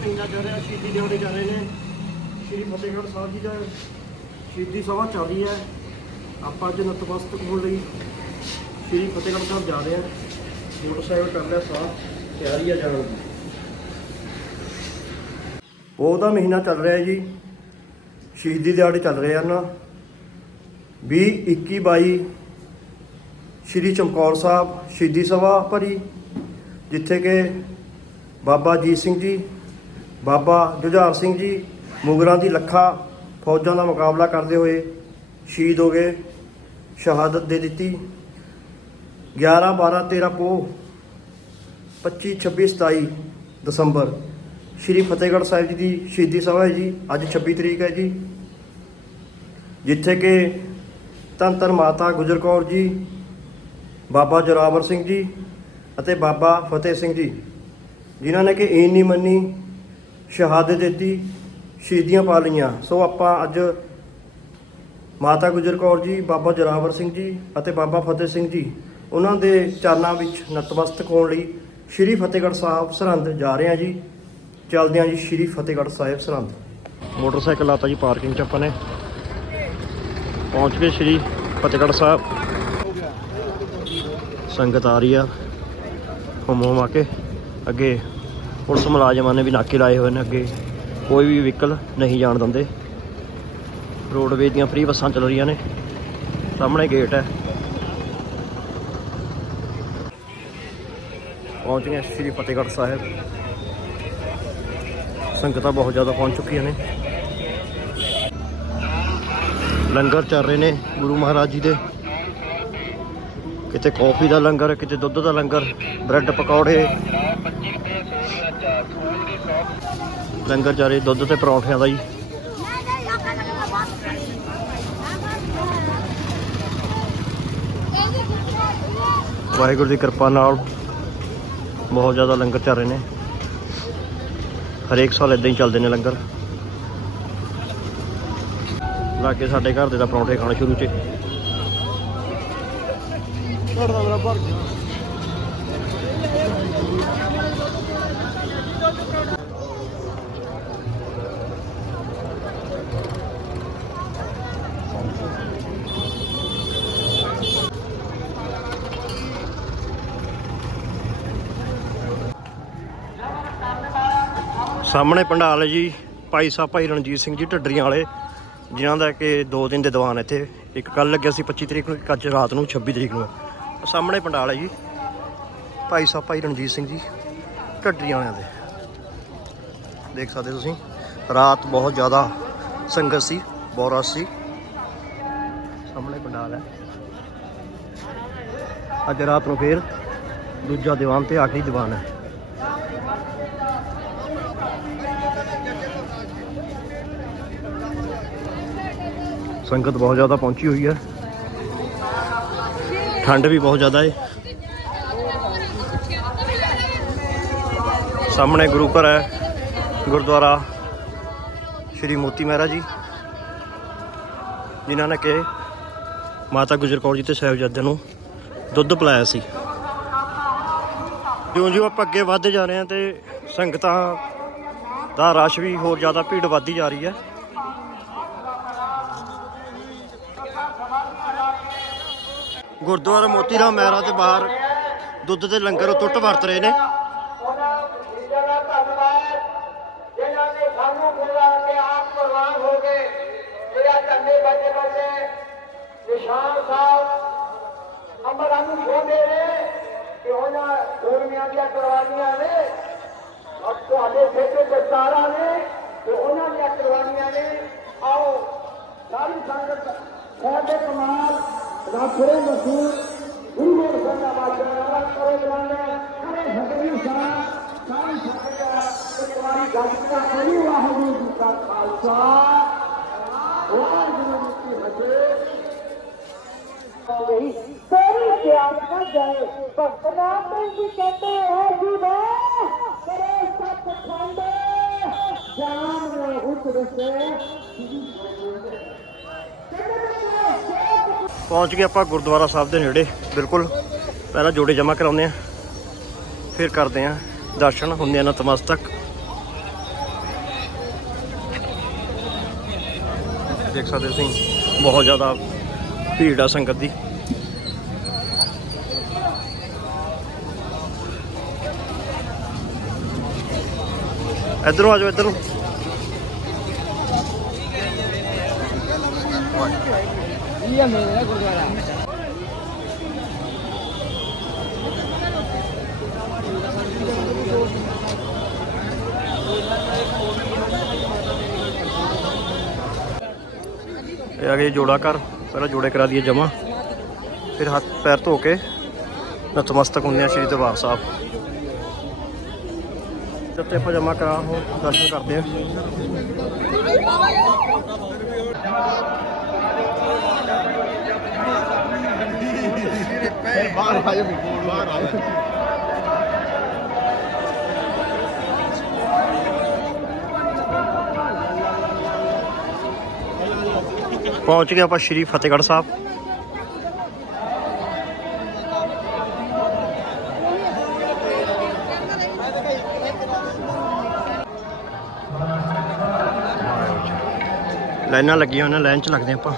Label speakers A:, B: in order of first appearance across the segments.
A: ਮਹੀਨਾ ਚੱਲ ਰਿਹਾ ਸ਼ਹੀਦੀ ਦਿਹਾੜੇ ਚੱਲ ਰਹੇ ਨੇ। ਸ਼੍ਰੀ ਫਤਿਹਗੜ੍ਹ ਸਾਹਿਬ ਜੀ ਦਾ ਸ਼ਹੀਦੀ ਸਭਾ ਚੱਲ ਰਹੀ ਹੈ। ਆਪਾਂ ਅੱਜ ਨਤਮਸਤਕ ਹੋਣ ਲਈ ਸ਼੍ਰੀ ਫਤਿਹਗੜ੍ਹ ਸਾਹਿਬ ਜਾ ਰਹੇ ਹਾਂ ਮੋਟਰਸਾਈਕਲ ਕਰ ਲਿਆ ਸਾਫ਼, ਤਿਆਰੀ ਆ ਜਾਣ ਦੀ। ਉਹ ਮਹੀਨਾ ਚੱਲ ਰਿਹਾ ਜੀ। ਸ਼ਹੀਦੀ ਦਿਹਾੜੇ ਚੱਲ ਰਹੇ ਹਨ। 20 21 22 ਸ਼੍ਰੀ ਚਮਕੌਰ ਸਾਹਿਬ ਸ਼ਹੀਦੀ ਸਭਾ ਭਰੀ, ਜਿੱਥੇ ਕਿ ਬਾਬਾ ਅਜੀਤ ਸਿੰਘ ਜੀ ਬਾਬਾ ਜੁਝਾਰ ਸਿੰਘ ਜੀ ਮੁਗਲਾਂ ਦੀ ਲੱਖਾਂ ਫੌਜਾਂ ਦਾ ਮੁਕਾਬਲਾ ਕਰਦੇ ਹੋਏ ਸ਼ਹੀਦ ਹੋ ਗਏ, ਸ਼ਹਾਦਤ ਦੇ ਦਿੱਤੀ। 11 12 13 ਪੋ 25 26 27 ਦਸੰਬਰ ਸ਼੍ਰੀ ਫਤਿਹਗੜ੍ਹ ਸਾਹਿਬ ਜੀ ਦੀ ਸ਼ਹੀਦੀ ਸਭਾ ਹੈ ਜੀ, ਅੱਜ 26 ਤਰੀਕ ਹੈ ਜੀ। ਜਿੱਥੇ ਕਿ ਧੰਨ ਧੰਨ ਮਾਤਾ ਗੁਜਰ ਕੌਰ ਜੀ, ਬਾਬਾ ਜੋਰਾਵਰ ਸਿੰਘ ਜੀ ਅਤੇ ਬਾਬਾ ਫਤਿਹ ਸਿੰਘ ਜੀ, ਜਿਨ੍ਹਾਂ ਨੇ ਕਿ ਈਨ ਨਹੀਂ ਮੰਨੀ ਸ਼ਹਾਦਤ ਦਿੱਤੀ, ਸ਼ਹੀਦੀਆਂ ਪਾ ਲਈਆਂ। ਸੋ ਆਪਾਂ ਅੱਜ ਮਾਤਾ ਗੁਜਰ ਕੌਰ ਜੀ, ਬਾਬਾ ਜੋਰਾਵਰ ਸਿੰਘ ਜੀ ਅਤੇ ਬਾਬਾ ਫਤਿਹ ਸਿੰਘ ਜੀ, ਉਹਨਾਂ ਦੇ ਚਰਨਾਂ ਵਿੱਚ ਨਤਮਸਤਕ ਹੋਣ ਲਈ ਸ਼੍ਰੀ ਫਤਿਹਗੜ੍ਹ ਸਾਹਿਬ ਸਰਹੰਦ ਜਾ ਰਹੇ ਹਾਂ ਜੀ। ਚੱਲਦੇ ਹਾਂ ਜੀ ਸ਼੍ਰੀ ਫਤਿਹਗੜ੍ਹ ਸਾਹਿਬ ਸਰਹੰਦ। ਮੋਟਰਸਾਈਕਲ ਲਾਤਾ ਜੀ, ਪਾਰਕਿੰਗ 'ਚ ਆਪਾਂ ਨੇ। ਪਹੁੰਚ ਗਏ ਸ਼੍ਰੀ ਫਤਿਹਗੜ੍ਹ ਸਾਹਿਬ। ਸੰਗਤ ਆ ਰਹੀ ਆ। ਹੁਮ ਹੁਮ ਆ ਕੇ ਅੱਗੇ ਪੁਲਿਸ ਮੁਲਾਜ਼ਮਾਂ ਨੇ ਵੀ ਨਾਕੇ ਲਾਏ ਹੋਏ ਨੇ ਅੱਗੇ। ਕੋਈ ਵੀ ਵਹੀਕਲ ਨਹੀਂ ਜਾਣ ਦਿੰਦੇ। ਰੋਡਵੇਜ਼ ਦੀਆਂ ਫ੍ਰੀ ਬੱਸਾਂ ਚੱਲ ਰਹੀਆਂ ਨੇ। ਸਾਹਮਣੇ ਗੇਟ ਹੈ। ਪਹੁੰਚ ਗਏ ਸ਼੍ਰੀ ਫਤਿਹਗੜ੍ਹ ਸਾਹਿਬ। ਸੰਗਤਾਂ ਬਹੁਤ ਜ਼ਿਆਦਾ ਪਹੁੰਚ ਚੁੱਕੀਆਂ ਨੇ। ਲੰਗਰ ਚੱਲ ਰਹੇ ਨੇ ਗੁਰੂ ਮਹਾਰਾਜ ਜੀ ਦੇ। ਕਿਤੇ ਕੌਫੀ ਦਾ ਲੰਗਰ ਕਿਤੇ ਦੁੱਧ ਦਾ ਲੰਗਰ, ਬ੍ਰੈਡ ਪਕੌੜੇ। ਲੰਗਰ ਚਾਰੇ ਦੁੱਧ ਤੇ ਪਰੌਂਠਿਆਂ ਦਾ ਜੀ। ਵਾਹਿਗੁਰੂ ਦੀ ਕਿਰਪਾ ਨਾਲ ਬਹੁਤ ਜ਼ਿਆਦਾ ਲੰਗਰ ਚੱਲ ਰਹੇ ਨੇ। ਹਰੇਕ ਸਾਲ ਇਦਾਂ ਹੀ ਚੱਲਦੇ ਨੇ ਲੰਗਰ। ਲਾਗੇ ਸਾਡੇ ਘਰ ਦੇ ਤਾਂ ਪਰੌਂਠੇ ਖਾਣੇ ਸ਼ੁਰੂ ਚ ਤੁਹਾਡਾ ਮੇਰਾ ਭਰ ਗਿਆ ਸਾਹਮਣੇ ਪੰਡਾਲ ਹੈ ਜੀ, ਭਾਈ ਸਾਹਿਬ, ਭਾਈ ਰਣਜੀਤ ਸਿੰਘ ਜੀ ਢੱਡਰੀਆਂ ਵਾਲੇ, ਜਿਨ੍ਹਾਂ ਦਾ ਕਿ ਦੋ ਦਿਨ ਦੇ ਦੀਵਾਨ ਇੱਥੇ। ਇੱਕ ਕੱਲ ਲੱਗਿਆ ਸੀ 25 ਤਰੀਕ ਨੂੰ, ਇੱਕ ਅੱਜ ਰਾਤ ਨੂੰ 26 ਤਰੀਕ ਨੂੰ। ਸਾਹਮਣੇ ਪੰਡਾਲ ਹੈ ਜੀ, ਭਾਈ ਸਾਹਿਬ, ਭਾਈ ਰਣਜੀਤ ਸਿੰਘ ਜੀ, ਢੱਡਰੀਆਂ ਵਾਲਿਆਂ ਦੇ। ਦੇਖ ਸਕਦੇ ਤੁਸੀਂ, ਰਾਤ ਬਹੁਤ ਜ਼ਿਆਦਾ ਸੰਗਤ ਸੀ, ਬਹੁਤ ਸੀ। ਸਾਹਮਣੇ ਪੰਡਾਲ ਹੈ। ਅੱਜ ਰਾਤ ਨੂੰ ਫੇਰ ਦੂਜਾ ਦੀਵਾਨ ਤੇ ਆਖਰੀ ਦੀਵਾਨ ਹੈ। ਸੰਗਤ ਬਹੁਤ ਜ਼ਿਆਦਾ ਪਹੁੰਚੀ ਹੋਈ ਹੈ। ਠੰਡ ਵੀ ਬਹੁਤ ਜ਼ਿਆਦਾ ਹੈ ਸਾਹਮਣੇ ਗੁਰੂ ਘਰ ਹੈ, ਗੁਰਦੁਆਰਾ ਸ਼੍ਰੀ ਮੋਤੀ ਮਹਿਰਾ ਜੀ। ਜਿਨ੍ਹਾਂ ਨੇ ਕਿ ਮਾਤਾ ਗੁਜਰ ਕੌਰ ਜੀ ਤੇ ਸਾਹਿਬਜ਼ਾਦਿਆਂ ਨੂੰ ਦੁੱਧ ਪਿਲਾਇਆ ਸੀ। ਜਿਉਂ-ਜਿਉਂ ਆਪਾਂ ਅੱਗੇ ਵੱਧਦੇ ਜਾ ਰਹੇ ਹਾਂ ਤੇ ਸੰਗਤਾਂ ਦਾ ਰਸ਼ ਵੀ ਹੋਰ ਜ਼ਿਆਦਾ ਭੀੜ ਵੱਧਦੀ ਜਾ ਰਹੀ ਹੈ। ਗੁਰਦੁਆਰਾ ਮੋਤੀ ਰਾਮ ਮਹਿਰਾ ਦੇ ਬਾਹਰ ਦੁੱਧ ਦੇ ਲੰਗਰ ਟੁੱਟ ਵਰਤ ਰਹੇ ਨੇ।
B: ਉਹਨਾਂ ਵੀਰਾਂ ਦਾ ਧੰਨਵਾਦ ਜਿਨ੍ਹਾਂ ਨੇ ਸਾਨੂੰ ਬੁਲਾ ਕੇ ਆਪ ਕੁਰਬਾਨ ਹੋ ਗਏ ਮੇਰਾ ਕੰਨੇ ਬੱਜੇ ਬੱਜੇ ਨਿਸ਼ਾਨ ਸਾਹਿਬ ਅੰਬਰਾਂ ਨੂੰ ਛੋੜੇ ਨੇ ਕਿ ਉਹਨਾਂ ਦੂਰਮੀਆਂ ਦੀਆਂ ਕੁਰਬਾਨੀਆਂ ਨੇ ਔਰ ਤੁਹਾਡੇ ਸਿਰ ਤੇ ਦਸਤਾਰਾਂ ਨੇ ਤੇ ਉਹਨਾਂ ਦੀਆਂ ਕੁਰਬਾਨੀਆਂ ਨੇ। ਆਓ, ਸਾਰੀ ਸੰਗਤ ਸਾਡੇ ਕਮਾਲ ਰਾਖਰੇ ਮਸੂਰ ਗੁਰੂ ਗੋਬਿੰਦ ਸਿੰਘ ਦਾ ਬਾਦਸ਼ਾਹ ਨਾਰਾ ਕਰੋ ਜਵਾਨੇ ਕਰੇ ਹਕਰੀ ਸ਼ਾਹ ਸਾਰੀ ਸੰਗਤ ਇੱਕ ਵਾਰੀ ਗੱਜ ਕੇ ਕਰੀ ਵਾਹਿਗੁਰੂ ਜੀ ਕਾ ਖਾਲਸਾ। ਵਾਹਿਗੁਰੂ ਜੀ ਕੀ ਫਤਿਹ।
C: ਤੇਰੀ ਪਿਆਰ ਨਾ ਜਾਏ ਭਗਤ ਨਾਮ ਜੀ ਕਹਿੰਦੇ ਹੈ ਜੀ ਮੈਂ ਕਰੇ ਸਤ ਖੰਡੇ ਜਾਨ ਨੇ ਉਤਰ ਸੇ
A: ਪਹੁੰਚ ਗਏ ਆਪਾਂ ਗੁਰਦੁਆਰਾ ਸਾਹਿਬ ਦੇ ਨੇੜੇ। ਬਿਲਕੁਲ ਪਹਿਲਾਂ ਜੋੜੇ ਜਮ੍ਹਾਂ ਕਰਾਉਂਦੇ ਆ ਫਿਰ ਕਰਦੇ ਆ ਦਰਸ਼ਨ ਹੁੰਦੇ ਆ ਨਤਮਸਤਕ। ਦੇਖ ਸਕਦੇ ਹੋ ਤੁਸੀਂ, ਬਹੁਤ ਜ਼ਿਆਦਾ ਭੀੜ ਆ ਸੰਗਤ ਦੀ। ਇਧਰੋਂ ਆ ਜਾਓ, ਇਧਰੋਂ। ਇਹ ਆ ਗਏ ਜੋੜਾ ਘਰ। ਪਹਿਲਾਂ ਜੋੜੇ ਕਰਾ ਦਈਏ ਜਮਾ ਫਿਰ ਹੱਥ ਪੈਰ ਧੋ ਕੇ ਨਤਮਸਤਕ ਹੁੰਦੇ ਆ ਸ਼੍ਰੀ ਦਰਬਾਰ ਸਾਹਿਬ। ਜਦ ਤੇ ਆਪਾਂ ਜਮਾ ਕਰਾ ਹੋ ਦਰਸ਼ਨ ਕਰਦੇ ਆ। ਪਹੁੰਚ ਗਏ ਆਪਾਂ ਸ਼੍ਰੀ ਫਤਿਹਗੜ੍ਹ ਸਾਹਿਬ। ਲਾਈਨਾਂ ਲੱਗੀਆਂ ਉਹਨਾਂ ਲਾਈਨ 'ਚ ਲੱਗਦੇ ਆਪਾਂ।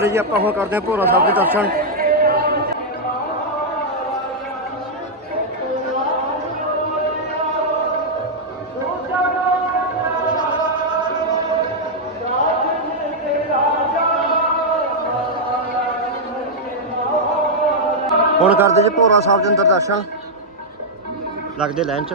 A: ਚਲੋ ਜੀ, ਆਪਾਂ ਹੁਣ ਕਰਦੇ ਹਾਂ ਭੋਰਾ ਸਾਹਿਬ ਦੇ ਦਰਸ਼ਨ। ਹੁਣ ਕਰਦੇ ਜੀ ਭੋਰਾ ਸਾਹਿਬ ਦੇ ਅੰਦਰ ਦਰਸ਼ਨ। ਲੱਗਦੇ ਲਾਈਨ 'ਚ।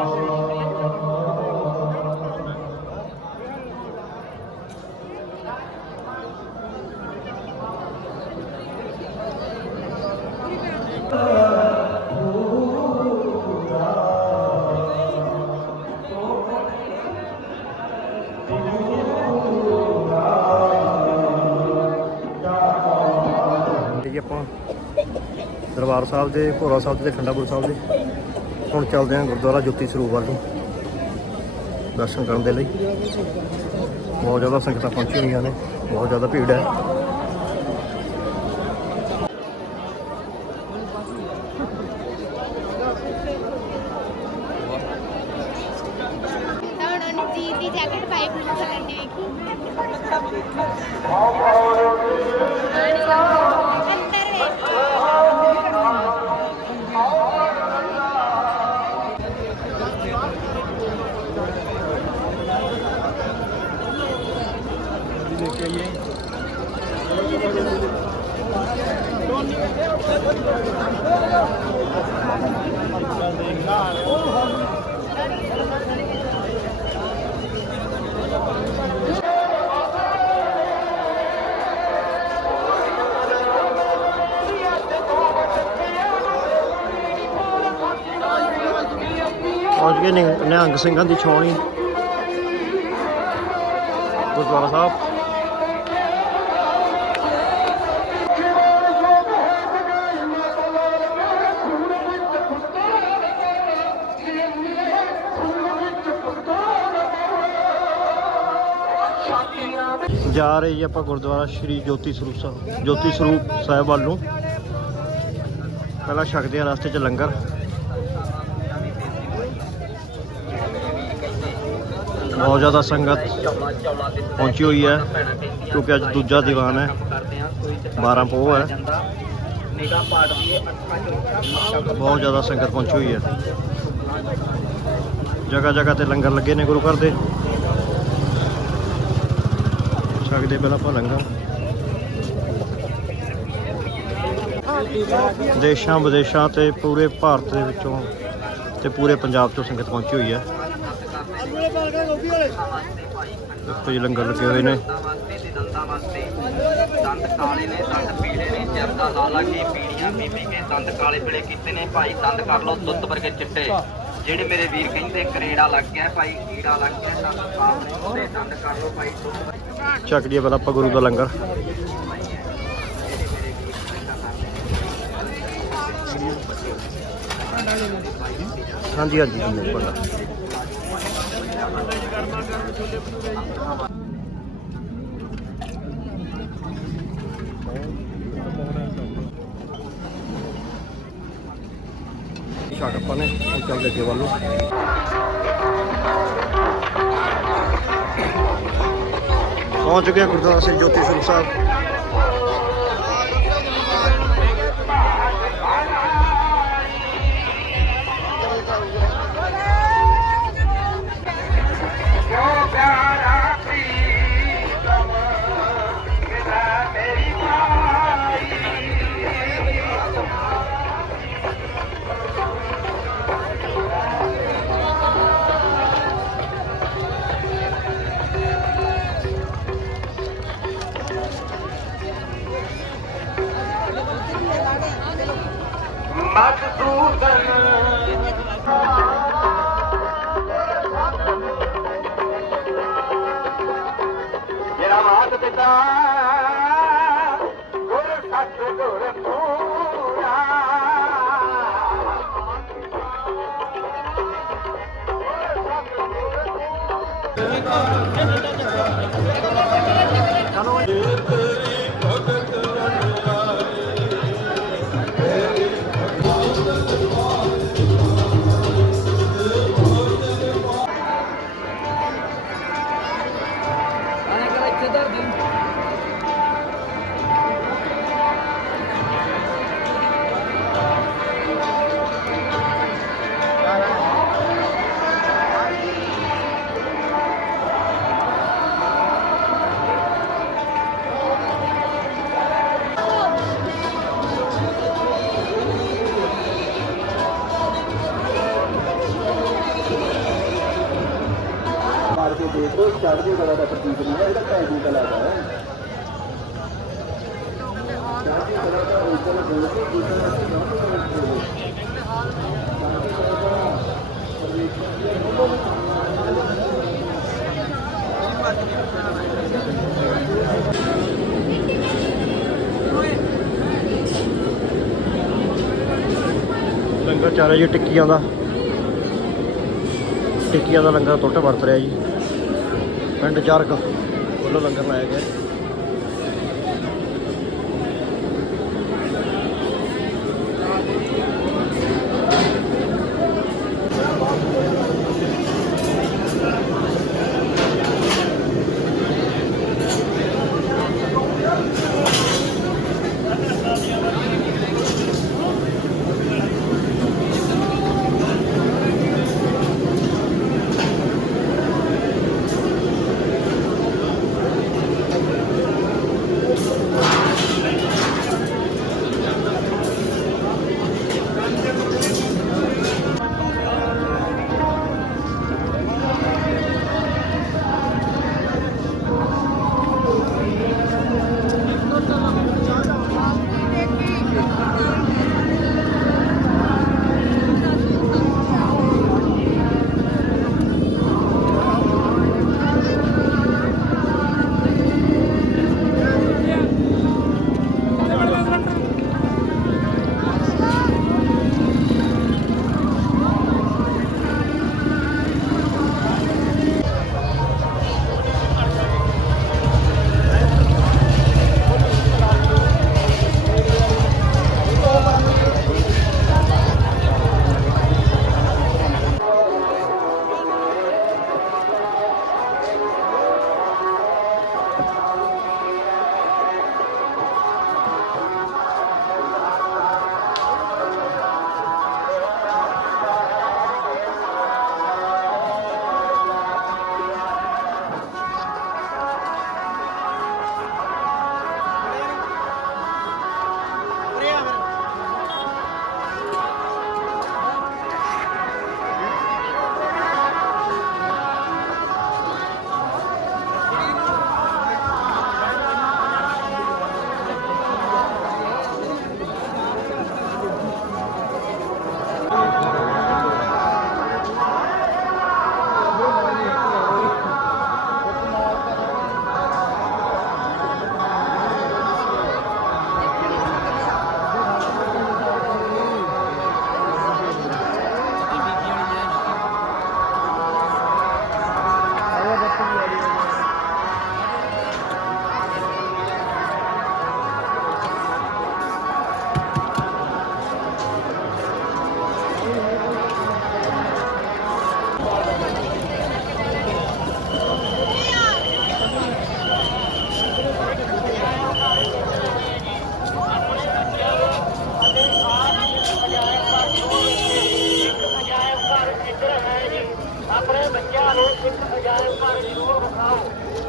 A: ਦਰਬਾਰ ਸਾਹਿਬ ਦੇ, ਭੋਰਾ ਸਾਹਿਬ ਦੇ ਖੰਡਾਪੁਰ ਸਾਹਿਬ ਦੇ। ਹੁਣ ਚੱਲਦੇ ਹਾਂ ਗੁਰਦੁਆਰਾ ਜੋਤੀ ਸਰੂਪ ਵੱਲ ਨੂੰ, ਦਰਸ਼ਨ ਕਰਨ ਦੇ ਲਈ। ਬਹੁਤ ਜ਼ਿਆਦਾ ਸੰਗਤਾਂ ਪਹੁੰਚੀਆਂ ਹੋਈਆਂ ਨੇ, ਬਹੁਤ ਜ਼ਿਆਦਾ ਭੀੜ ਹੈ।
D: ਜੈਕਟ ਪਾਈ
A: ਪਹੁੰਚ ਗਏ ਨਿਹੰਗ ਸਿੰਘਾਂ ਦੀ ਛਾਉਣੀ। ਗੁਰਦੁਆਰਾ ਸਾਹਿਬ। ਜਾ ਰਹੇ ਜੀ ਆਪਾਂ ਗੁਰਦੁਆਰਾ ਸ਼੍ਰੀ ਜੋਤੀ ਸਰੂਪ ਸਾਹਿਬ ਜੋਤੀ ਸਰੂਪ ਸਾਹਿਬ ਵੱਲ ਨੂੰ। ਪਹਿਲਾਂ ਛਕਦੇ ਆ ਰਸਤੇ 'ਚ ਲੰਗਰ। ਬਹੁਤ ਜ਼ਿਆਦਾ ਸੰਗਤ ਪਹੁੰਚੀ ਹੋਈ ਹੈ, ਕਿਉਂਕਿ ਅੱਜ ਦੂਜਾ ਦੀਵਾਨ ਹੈ। 12 ਪੋਹ ਹੈ। ਬਹੁਤ ਜ਼ਿਆਦਾ ਸੰਗਤ ਪਹੁੰਚੀ ਹੋਈ ਹੈ। ਜਗ੍ਹਾ ਜਗ੍ਹਾ ਤੇ ਲੰਗਰ ਲੱਗੇ ਨੇ ਗੁਰੂ ਘਰ ਦੇ। ਛਕਦੇ ਪਹਿਲਾਂ ਆਪਾਂ ਲੰਗਰ ਦੇਸ਼ਾਂ ਵਿਦੇਸ਼ਾਂ ਤੇ ਪੂਰੇ ਭਾਰਤ ਦੇ ਵਿੱਚੋਂ ਤੇ ਪੂਰੇ ਪੰਜਾਬ ਤੋਂ ਸੰਗਤ ਪਹੁੰਚੀ ਹੋਈ ਹੈ। ਦੇਖੋ ਜੀ, ਲੰਗਰ ਲੱਗੇ ਹੋਏ ਨੇ।
B: ਦੰਦਾਂ ਵਾਸਤੇ ਦੰਦ ਕਾਲੇ ਨੇ ਦੰਦ ਪੀਲੇ ਨੇ ਜਰਦਾ ਲਾਲਾ ਕੀ ਪੀੜੀਆਂ ਬੀਬੀ ਕੇ ਦੰਦ ਕਾਲੇ ਪੀਲੇ ਕੀਤੇ ਨੇ ਭਾਈ ਦੰਦ ਕਰ ਲੋ ਦੁੱਧ ਵਰਗੇ ਚਿੱਟੇ ਜਿਹੜੇ ਮੇਰੇ ਵੀਰ ਕਹਿੰਦੇ ਕਰੇੜਾ ਲੱਗ ਗਿਆ, ਭਾਈ ਕੀੜਾ ਲੱਗ ਗਿਆ ਦੰਦ ਸਾਹਮਣੇ ਉਹਦੇ ਦੰਦ ਕਰ ਲੋ ਭਾਈ ਦੁੱਧ ਵਰਗੇ
A: ਚੱਕ ਲਈਏ ਪਹਿਲਾਂ ਆਪਾਂ ਗੁਰੂ ਦਾ ਲੰਗਰ ਹਾਂਜੀ ਹਾਂਜੀ ਹਾਂਜੀ ਬੋਲੋ। ਛੱਡ ਆਪਾਂ ਨੇ, ਹੁਣ ਅੱਗੇ ਵੱਲ ਨੂੰ ਪਹੁੰਚ ਗਏ ਗੁਰਦੁਆਰਾ ਸਿੰਘ ਜੋਤੀ ਸਰੂਪ ਸਾਹਿਬ।
E: Thank.
A: ਲੰਗਰ ਚੱਲ ਰਿਹਾ ਜੀ, ਟਿੱਕੀਆਂ ਦਾ। ਟਿੱਕੀਆਂ ਦਾ ਲੰਗਰ ਟੁੱਟ ਵਰਤ ਰਿਹਾ ਜੀ। ਪਿੰਡ ਚਾਰਕ ਵੱਲੋਂ ਲੰਗਰ ਲਾਇਆ ਗਿਆ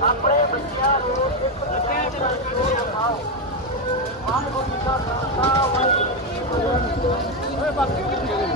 A: ਆਪਣੇ ਬੱਚਿਆਂ ਨੂੰ ਇੱਕ ਬੱਚਿਆਂ ਬਣਾਓ ਬੱਚੇ ਆਓ ਵਾਹਿਗੁਰੂ ਜੀ ਦਾ ਖਾਲਸਾ ਵਾਹਿਗੁਰੂ ਜੀ ਬਾਕੀ ਕਿੱਥੇ